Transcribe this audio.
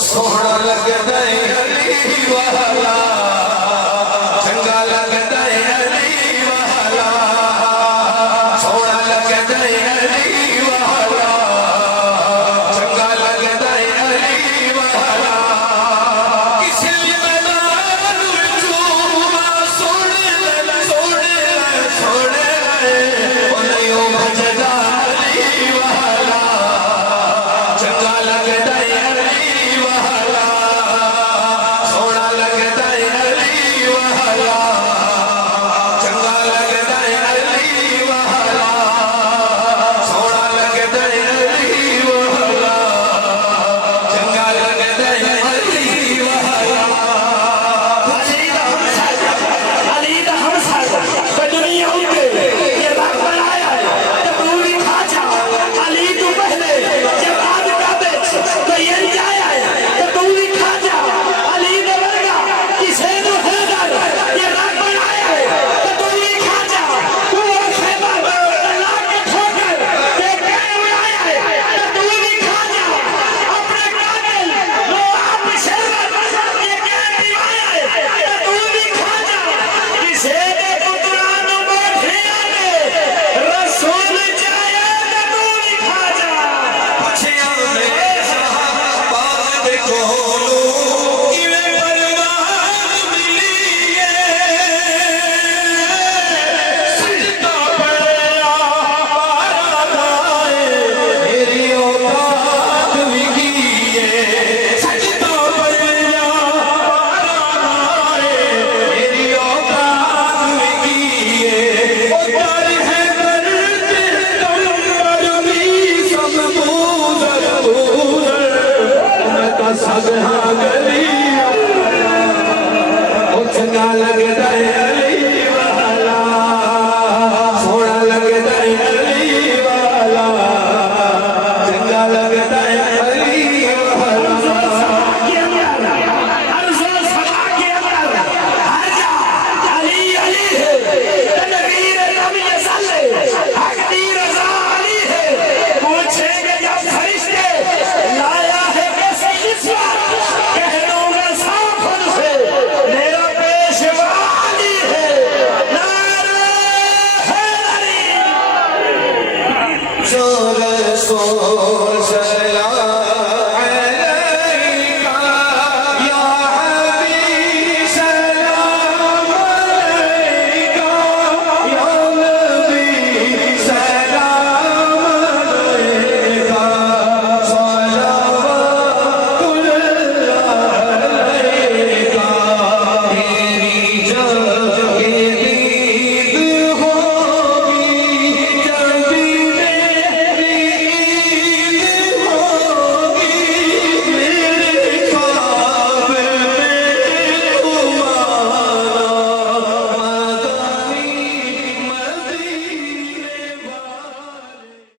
سونا لگدا ہے علی والا چنگا لگدا ہے علی والا سونا لگدا ہے علی والا چنگا لگدا ہے علی والا کسی میدان وچوں سونے او نہیں او بھجدا علی والا چنگا لگدا ہے علی والا سونا لگدا ہے علی والا چنگا لگدا ہے علی والا سونا لگدا ہے علی والا چنگا لگدا ہے علی والا علی دا ہم ساتھ دنیا ہوتے یہ رب بنایا ہے جب روڑی کھا جا علی تو پہلے جب آج کا بیچ تو یہ جایا ہے جب روڑی کھا جا علی دا ورگا کسے تو حیدر یہ رب بنایا ہے جب روڑی کھا جا تو وہ خیبر اللہ کے ٹھوکر دیکھ گئے ہوئے آیا ہے جب روڑی کھا جا اپنے قاتل وہ آپ شہر یہ کہتی آیا ہے جب روڑی کھا جا کسے دے قدران موٹھیاں نے رسول جایا جب روڑی کھا جا پچھیاں میں باغ دے کولو کیویں پرواز ملی ہے سجدہ پڑیا پارا لائے میری اوقات وگی ہے سجدہ پڑیا پارا لائے میری اوقات وگی ہے او در ہے در بھی سب بوزر میں تو سب ہاں گلی او چنگا لگدا